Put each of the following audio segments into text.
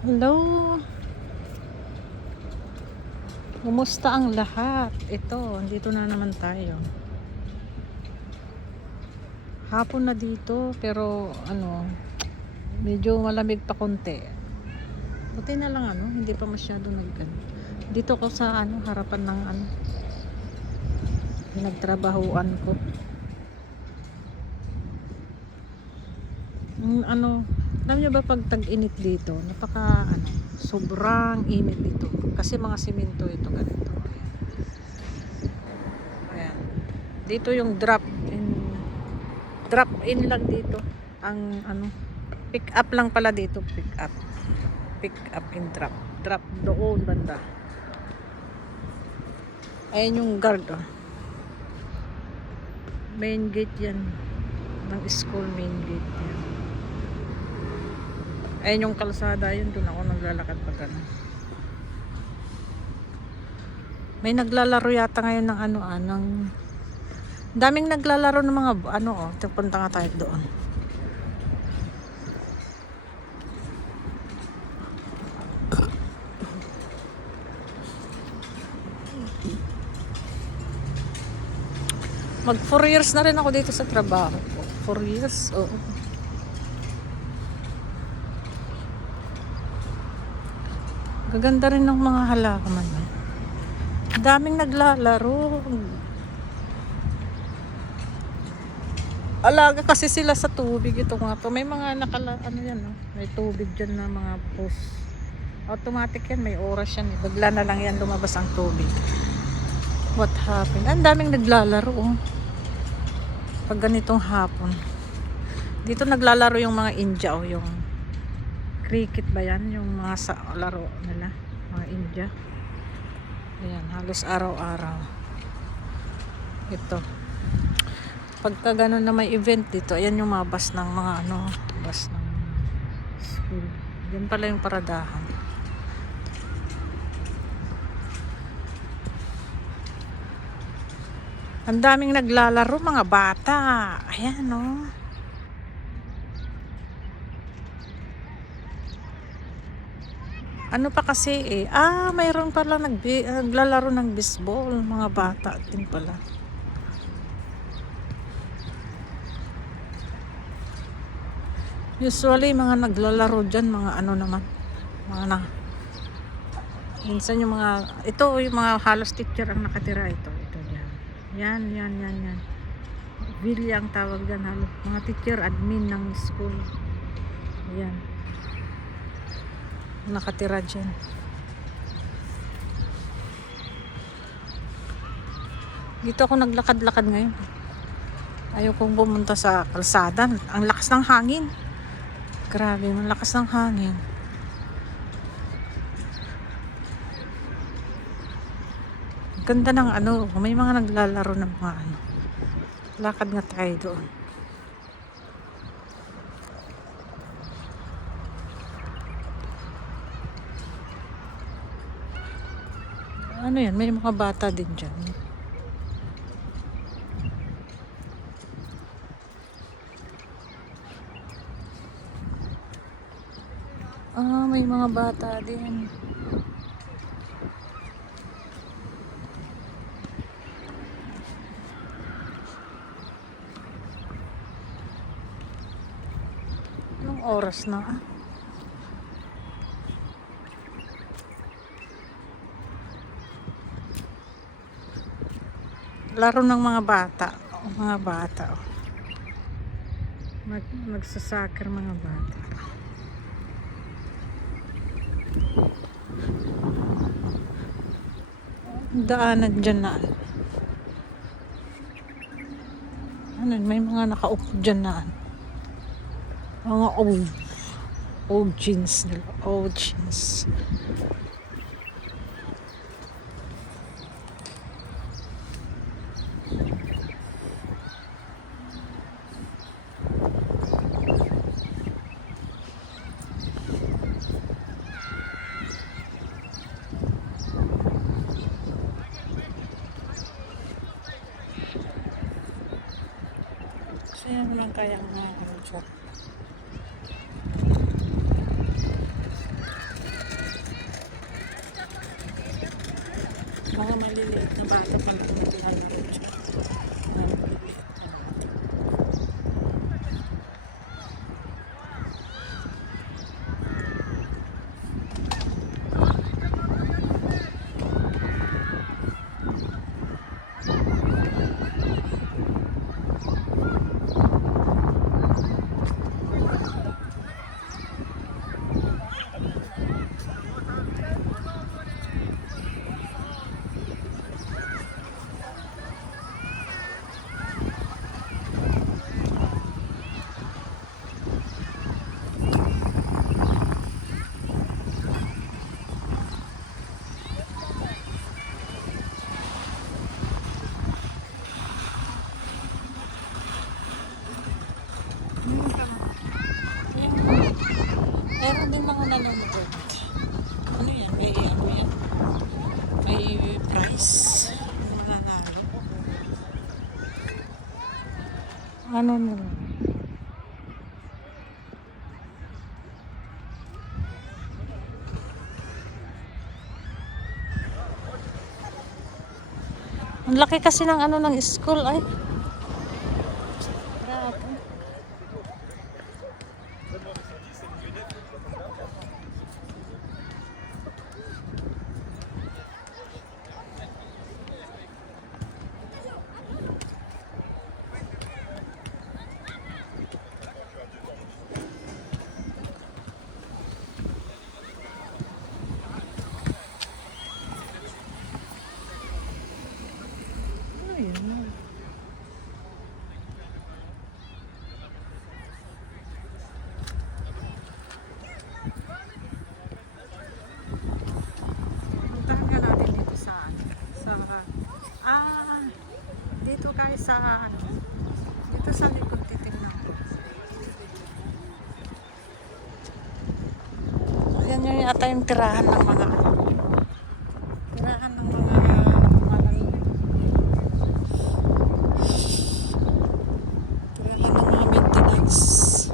Hello, kumusta ang lahat? Ito, dito na naman tayo. Hapon na dito, pero medyo malamig pa konti. Buti na lang hindi pa masyado dito ko sa harapan ng pinagtrabahuan ko. Alam niyo ba pag tag-init dito, sobrang init dito. Kasi mga simento ito ganito. Ayan. Dito yung drop in lang dito. Ang pick up lang pala dito, pick up and drop doon banda. Ayan yung guard main gate yan ng school, main gate yan. Ayan yung kalsada yun, doon ako naglalakad pag may naglalaro yata ngayon ng ng daming naglalaro ng mga punta nga tayo doon. Mag 4 years na rin ako dito sa trabaho. 4 years, oo. Gaganda rin ng mga halaman. Daming naglalaro. Alaga kasi sila sa tubig. Ito nga to. May mga may tubig dyan na mga post. Automatic yan. May oras yan. Bagla na lang yan lumabas ang tubig. What happened? Ang daming naglalaro. Pag ganitong hapon. Dito naglalaro yung mga India yung cricket ba yan? Yung mga laro nila. Mga India. Ayan, halos araw-araw. Ito. Pagka gano'n na may event dito, ayan yung mga bus ng mga bus ng school. Yan pala yung paradahan. Ang daming naglalaro, mga bata. Ayan, pa kasi mayroon pala naglalaro ng baseball, mga bata din pala. Usually mga naglalaro dyan, mga naman, minsan yung yung mga halos teacher ang nakatira ito dyan. Yan. Vilya ang tawag dyan, halos mga teacher, admin ng school. Yan. Nakatira dyan. Dito ako naglakad-lakad ngayon. Ayaw kong pumunta sa kalsada. Ang lakas ng hangin. Grabe, ang lakas ng hangin. Ganda ng may mga naglalaro ng mga Lakad nga tayo doon. Yan, may mga bata din dyan. May mga bata din. Anong oras na? Laro ng mga bata. Nagsasoccer mga bata. Daanan dyan na. May mga nakaupo dyan na. Mga old jeans nila. Old jeans. Kaya naman kaya nga Mga maliliit na bata pa lang naglalaro dyan. Mga maliliit na bata. Meron din mga nanonood. Ano yan? May ano yan? May price. Mananalo. Ano nila? Ang laki kasi ng ano ng school ay. Grabe. Ayun. Puntahan nga natin dito sa dito kayo sa dito sa likod titignan ko. Ayan yun yata yung tirahan ng mga tirahan ng mga maintenance.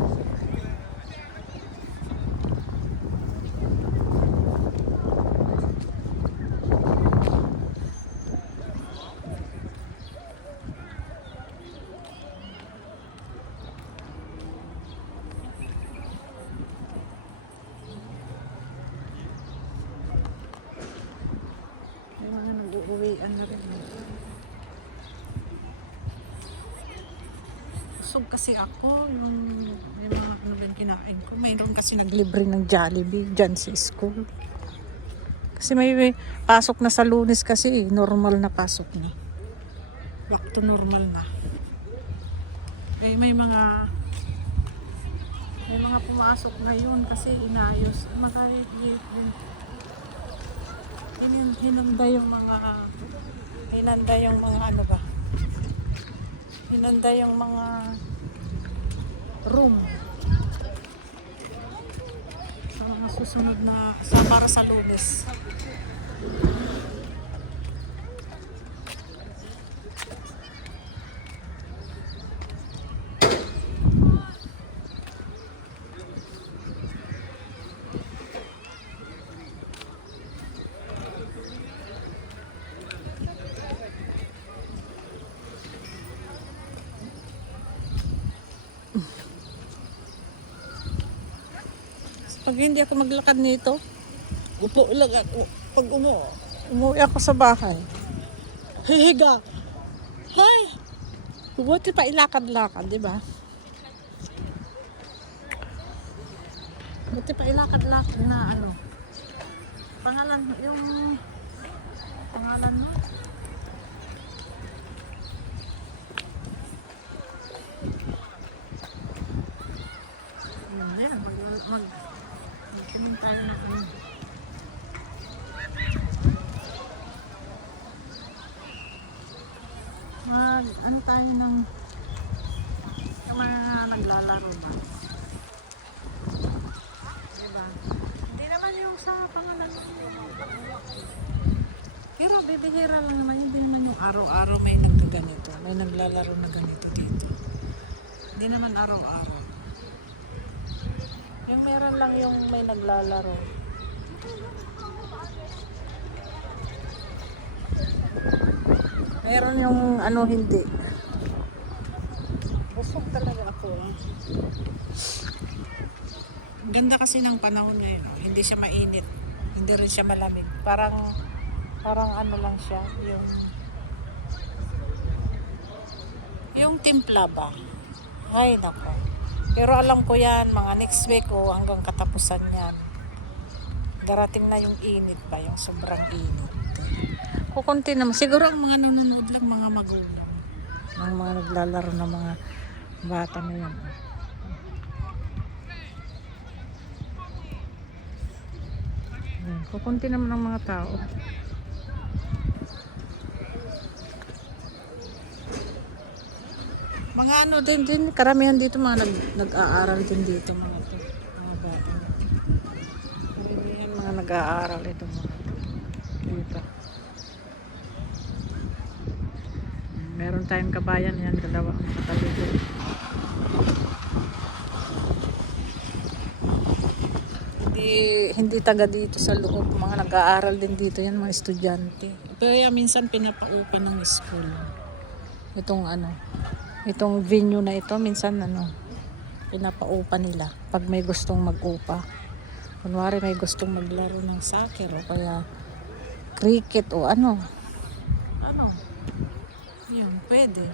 May mga nag-uuwian na rin. Busog kasi ako. May mga ano din kinain ko. Mayroon kasi naglibre ng Jollibee dyan sa school. Kasi may pasok na sa Lunes kasi. Normal na pasok na. Back to normal na. Eh, may mga pumasok ngayon kasi inayos. Makalit din. Hinanda yung mga ano ba? Hinanda yung mga room sa mga susunod na para sa Lunes. Pag hindi ako maglakad nito, upo lang ako. Pag umuwi ako sa bahay, hihiga. Hay! Buti pa ilakad-lakad, di ba? Buti pa ilakad-lakad na ano. Pangalan mo. Ayan, magtingin tayo na ano. Ano tayo ng mga naglalaro ba? Diba? Hindi naman yung sa pangalan mo. Pero bibihira lang naman. Hindi naman yung araw-araw may nagkaganito. May naglalaro na ganito dito. Hindi naman araw-araw. Yung meron lang yung may naglalaro. Meron yung ano hindi. Busog talaga ako. Ganda kasi ng panahon ngayon. Hindi siya mainit. Hindi rin siya malamig. Parang ano lang siya. Yung timpla ba? Ay nako. Pero alam ko yan, mga next week o hanggang katapusan yan. Darating na yung init ba? Yung sobrang init. Kukunti naman. Siguro ang mga nanonood lang mga magulang. Ang mga naglalaro ng mga bata na yan. Yan. Kukunti naman ang mga tao. Mga ano din, karamihan dito mga nag-aaral din dito mga to, mga bata. Karamihan mga nag-aaral ito mga to. Dito. Meron tayong kabayan yan, dalawa ang katabi ko. Hindi taga dito sa loob, mga nag-aaral din dito yan, mga estudyante. Kaya minsan pinapaupan ng school. Itong venue na ito, minsan pinapaupa nila pag may gustong mag-upa. Kunwari may gustong maglaro ng soccer o kaya cricket o ano. Yan, pwede.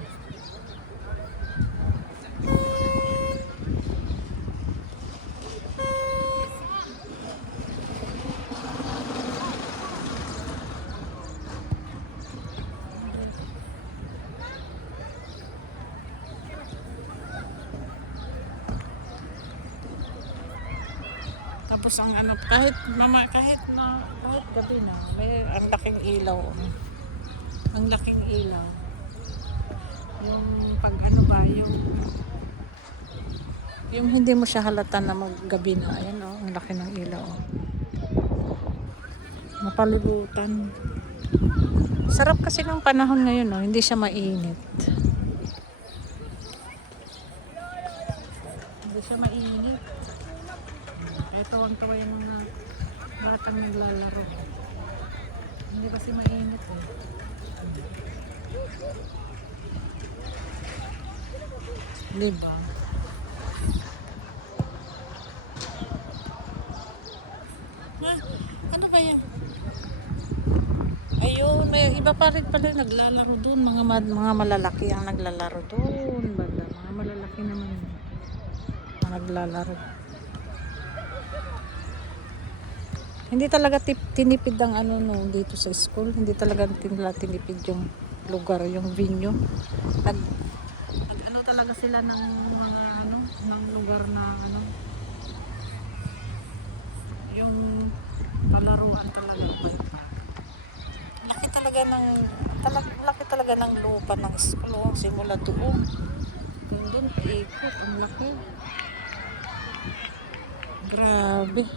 Tapos ang kahit gabi na, may ang laking ilaw. Ang laking ilaw. Yung pag yung hindi mo siya halata na maggabi na. Ayan ang laki ng ilaw. Mapalibutan. Sarap kasi ng panahon ngayon, hindi siya mainit. Hindi siya mainit. Kaya tuwang-tuwa yung mga batang naglalaro. Hindi kasi mainit Diba? Ano ba yan? Ayun, may iba pa rin pala naglalaro doon. Mga malalaki ang naglalaro doon. Mga malalaki naman ang naglalaro. Hindi talaga tinipid ang dito sa school. Hindi talaga tinipid yung lugar, yung venue. Talaga sila ng mga ng lugar na yung palaruan talaga laki talaga ng lupa ng school simula doon ikot ang laki, grabe.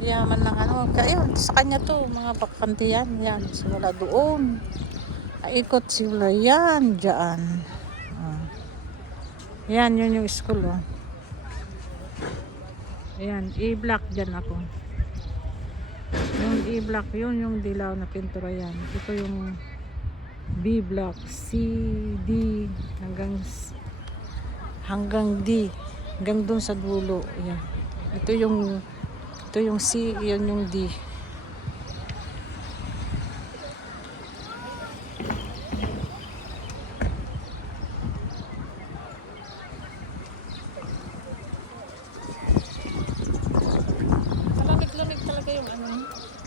Yaman ng kaya sa kanya to mga bakante yan simula doon ikot simula yan dyan. Yan, yun yung school Ayan, E-block dyan ako. Yung E-block, yun yung dilaw na pintura yan. Ito yung B-block, C, D, hanggang D. Hanggang dun sa dulo. Ayan. Ito yung C, yun yung D.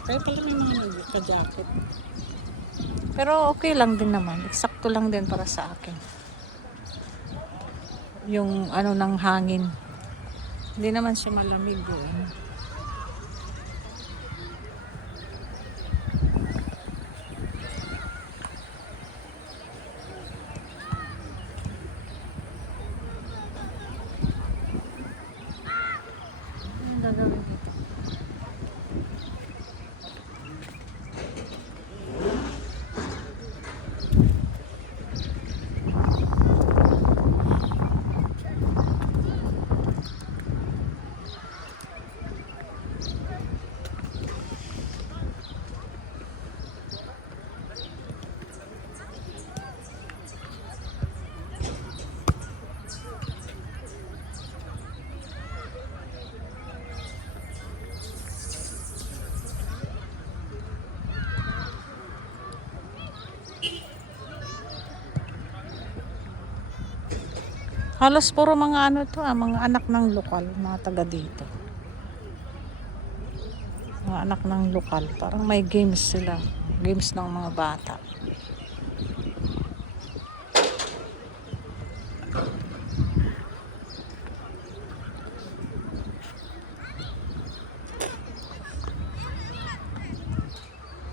Kaya pala may mga nagka-jacket. Pero okay lang din naman. Eksakto lang din para sa akin. Yung ng hangin. Hindi naman siya malamig doon. Ang gagawin dito. Halos puro mga ano to, mga anak ng lokal, mga taga dito. Mga anak ng lokal, parang may games sila. Games ng mga bata.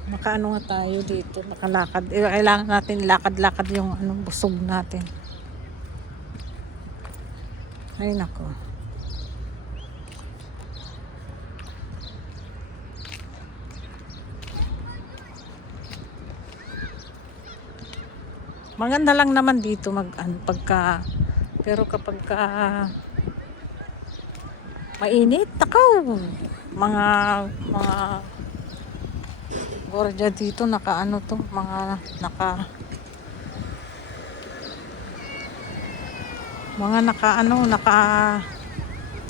Nakaano nga tayo dito, nakalakad. Kailangan natin lakad-lakad yung busog natin. Ay nako. Maganda lang naman dito pagka, pero kapag mainit, takaw. Mga gwardiya dito naka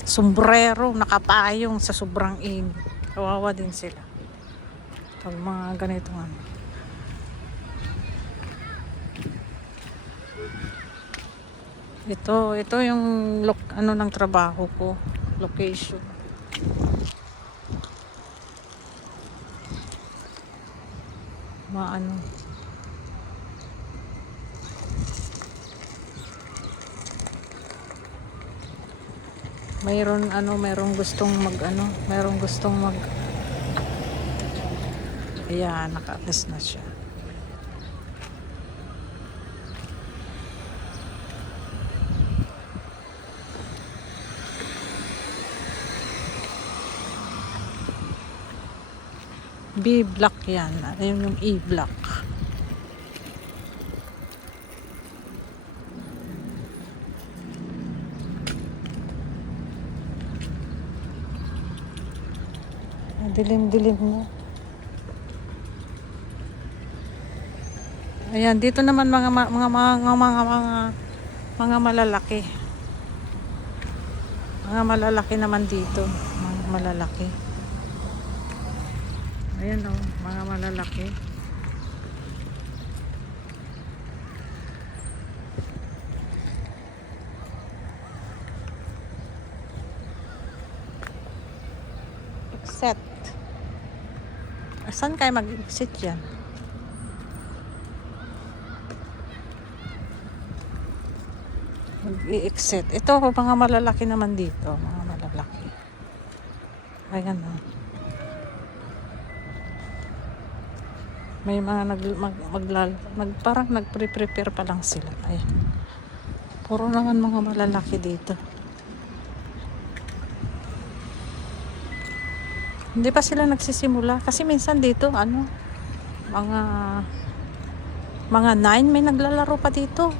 sombrero, nakapayong sa sobrang init. Kawawa din sila pag mga ganito ito yung ng trabaho ko, location. Mayroong gustong ayan, naka-alis na siya. B-block yan. Ayun yung E-block. Dilim-dilim na. Ayan, dito naman mga malalaki. Mga malalaki naman dito. Mga malalaki. Ayan mga malalaki. Exit. Saan kayo mag-exit yan? Mag-i-exit. Ito, mga malalaki naman dito. Mga malalaki. Ayan may mga parang nagpre-prepare pa lang sila. Ayan. Puro naman mga malalaki dito. Hindi pa sila nagsisimula kasi minsan dito mga 9 may naglalaro pa dito.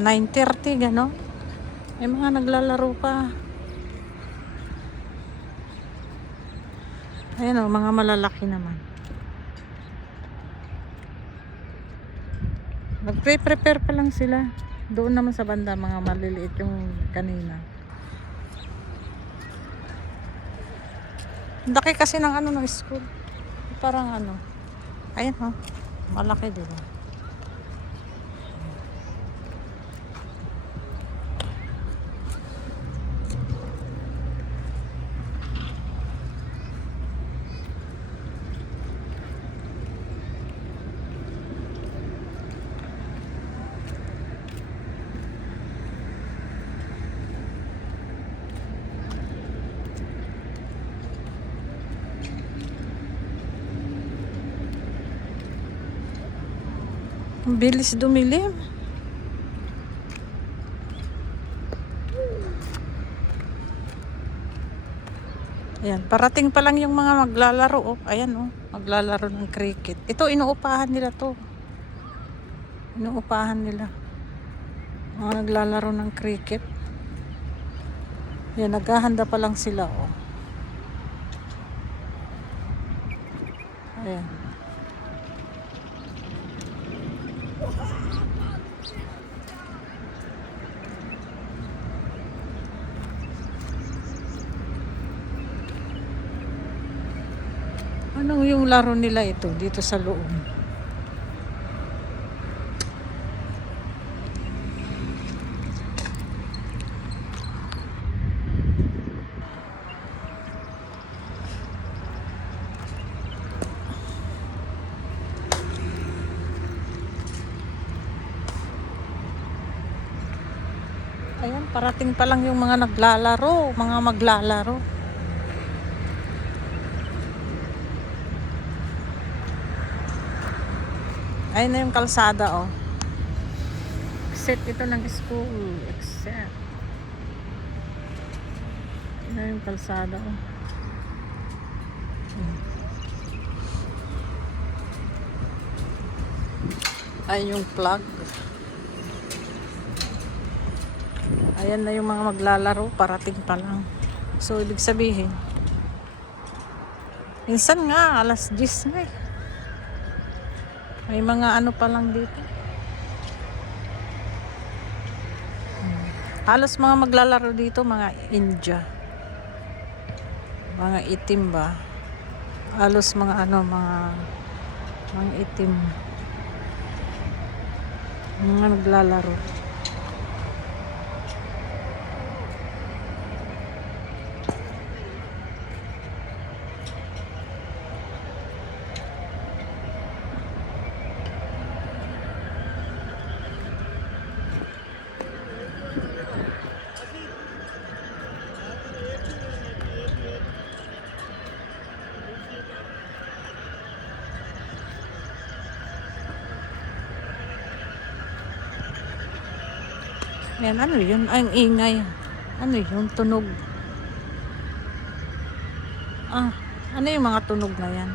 9:30 gano'n. May mga naglalaro pa. Ayan mga malalaki naman. Nagpe-prepare pa lang sila. Doon naman sa banda mga maliliit yung kanina. Laki kasi ng ng school. Parang ayan malaki diba? Ang bilis dumilim. Ayan, parating pa lang yung mga maglalaro. Ayan maglalaro ng cricket. Ito, inuupahan nila to. Inuupahan nila. Mga naglalaro ng cricket. Ayan, naghahanda pa lang sila. Ayan. Anong yung laro nila ito dito sa loob? Parating pa lang yung mga naglalaro, mga maglalaro. Ayun na yung kalsada, oh. Exit ito ng school. Exit. Ayun na yung kalsada, oh. Ayun yung plug. Ayan na yung mga maglalaro. Parating pa lang. So, ibig sabihin, minsan nga, alas 10 na eh. May mga ano pa lang dito. Halos mga maglalaro dito, mga India. Mga itim ba? Halos mga ano, mga itim. Mga naglalaro. Yan, ano yun? Ay, ang ingay. Ano yun? Tunog. Ano yung mga tunog na yan?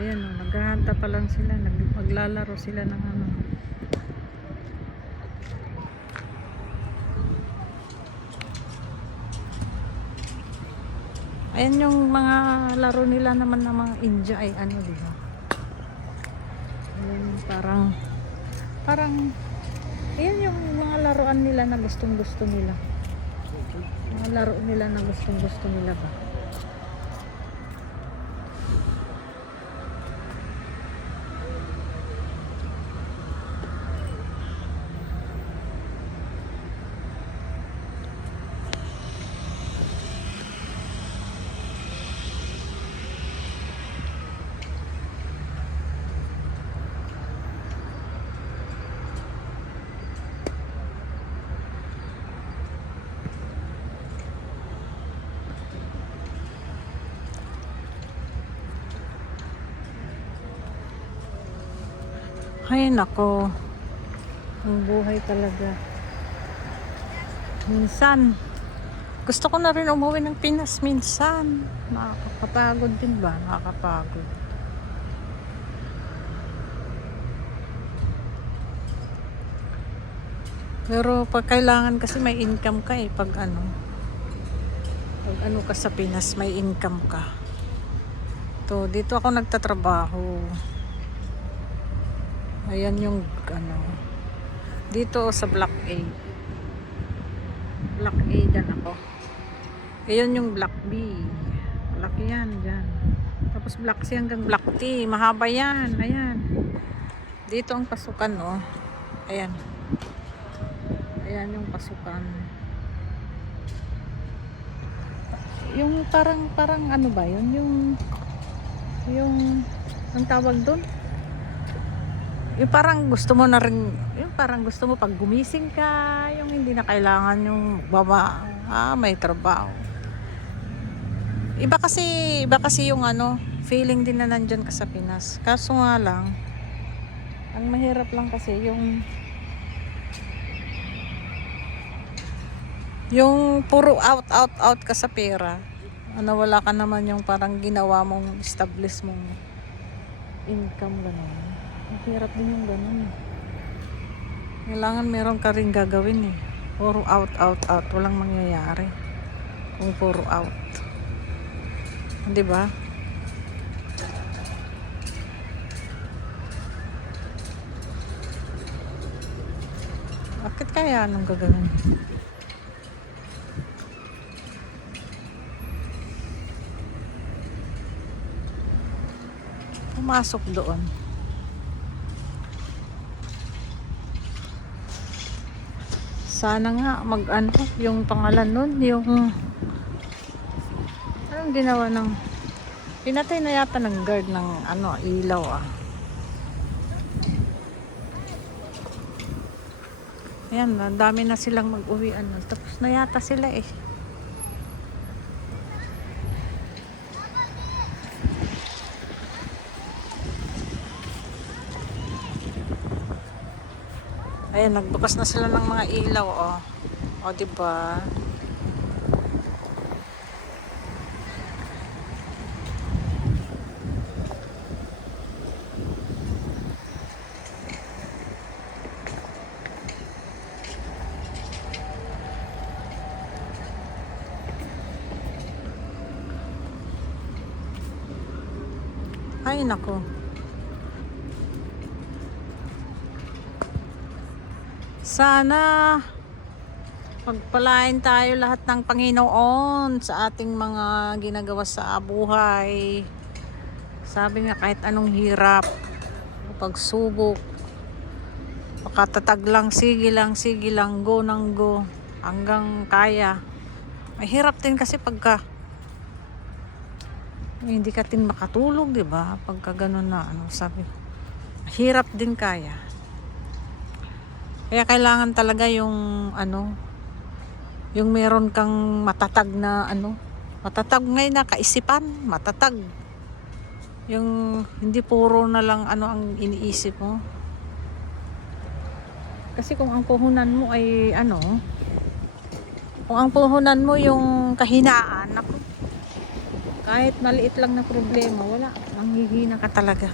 Ayan, oh, naghahanta pa lang sila. Maglalaro sila ng ano. Ayan yung mga laro nila naman ng mga India ay ano, diba? Ayan, parang ayan yung mga laruan nila na gustong gusto nila. Mga laro nila na gustong gusto nila ba? Ay nako, ang buhay talaga. Minsan gusto ko na rin umuwi ng Pinas minsan. Nakakapagod din ba? Nakakapagod. Pero pag kailangan kasi may income ka eh. Pag ano ka sa Pinas, may income ka. To, dito ako nagtatrabaho. Ayan yung ano. Dito sa Block A. Block A dyan ako. Ayan yung Block B. Malaki yan dyan. Tapos Block C hanggang Block T. Mahaba yan. Ayan. Dito ang pasukan, oh. Ayan. Ayan yung pasukan. Yung parang ano ba yun? Yung ang tawag doon? Yung parang gusto mo na rin, yung parang gusto mo pag gumising ka, yung hindi na kailangan yung may trabaho. Iba kasi yung ano, feeling din na nandyan ka sa Pinas. Kaso nga lang, ang mahirap lang kasi yung puro out ka sa pera. Ano, wala ka naman yung parang ginawa mong establish mong income gano'n. Mahirap din yung gano'n. Kailangan meron ka rin gagawin eh. Puro out. Walang mangyayari kung puro out. Di ba? Bakit kaya anong gagawin? Pumasok doon. Sana nga mag-ano, yung pangalan nun, yung anong ginawa ng pinatay na yata ng guard ng ano, ilaw . Ayan, ang dami na silang mag-uwian. Tapos na yata sila eh. Ayan, nagbukas na sila ng mga ilaw, oh. O, diba? Ay, nako. Sana pagpalain tayo lahat ng Panginoon sa ating mga ginagawa sa buhay. Sabi nga, kahit anong hirap, pagsubok, makatatag lang, sige lang, go nang go, hanggang kaya. Mahirap din kasi pagka hindi ka din makatulog, di ba? Pagka ganun na, sabi, hirap din kaya. Kaya kailangan talaga yung, yung meron kang matatag na, matatag ngayon na kaisipan, matatag. Yung hindi puro na lang, ang iniisip mo. Kasi kung ang puhunan mo ay, kung ang puhunan mo yung kahinaan, kahit maliit lang na problema, wala. Manghihina ka talaga.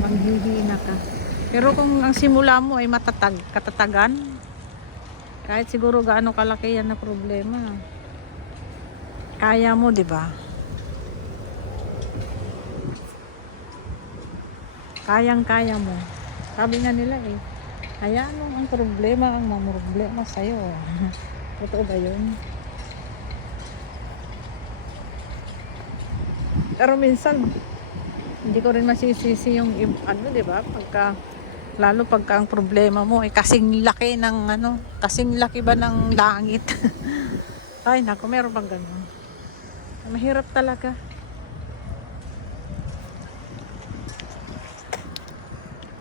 Manghihina ka. Pero kung ang simula mo ay katatagan, kahit siguro gaano kalaki yan na problema, kaya mo, di ba? Kayang-kaya mo. Sabi nga nila eh, hayaan mo ang problema, ang mamroblema sa'yo. Totoo ba yun? Pero minsan hindi ko rin masisisi yung di ba? Lalo pagka ang problema mo ay kasing laki ng kasing laki ba ng langit. Ay nako, meron bang ganun? Mahirap talaga.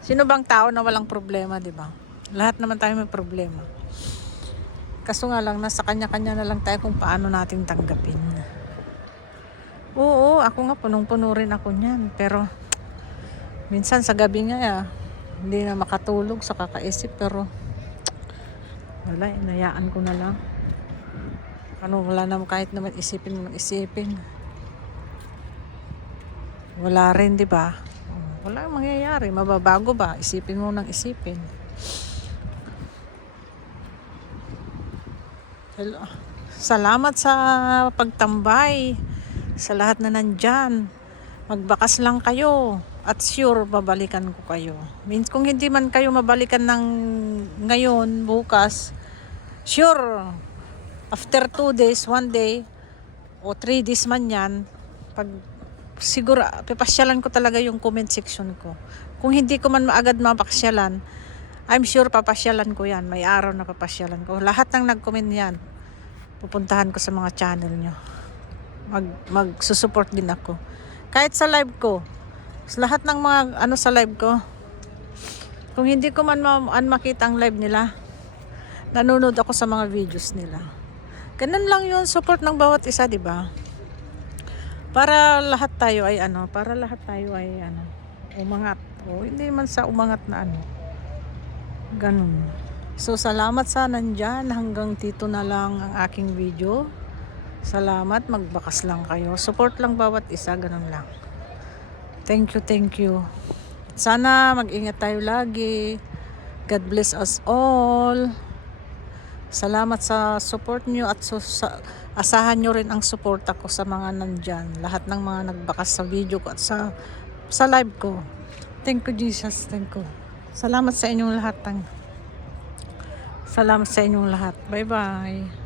Sino bang tao na walang problema, di ba? Lahat naman tayo may problema. Kaso nga lang, nasa kanya-kanya na lang tayo kung paano natin tanggapin. Oo, ako nga punong-puno rin ako niyan. Pero minsan sa gabi nga hindi na makatulog sa kakaisip. Pero wala, inayaan ko na lang. Wala naman, kahit naman isipin. Wala rin, di ba? Wala mangyayari. Mababago ba? Isipin mo nang isipin. Hello. Salamat sa pagtambay. Sa lahat na nandyan, magbakas lang kayo at sure babalikan ko kayo. Means kung hindi man kayo mabalikan ng ngayon, bukas, sure after 2 days, 1 day o 3 days man yan, siguro papasyalan ko talaga yung comment section ko. Kung hindi ko man maagad mapasyalan, I'm sure papasyalan ko yan. May araw na papasyalan ko. Lahat ng nag-comment yan, pupuntahan ko sa mga channel nyo. Magsusupport din ako. Kahit sa live ko, lahat ng mga sa live ko, kung hindi ko man makita ang live nila, nanonood ako sa mga videos nila. Ganun lang yun, support ng bawat isa, di ba? Para lahat tayo ay umangat. O hindi man sa umangat na ganun. So salamat sa nandyan. Hanggang dito na lang ang aking video. Salamat, magbakas lang kayo. Support lang bawat isa, ganun lang. Thank you. Sana mag-ingat tayo lagi. God bless us all. Salamat sa support nyo at asahan nyo rin ang support ako sa mga nandyan. Lahat ng mga nagbakas sa video ko at sa live ko. Thank you, Jesus. Thank you. Salamat sa inyong lahat. Salamat sa inyong lahat. Bye-bye.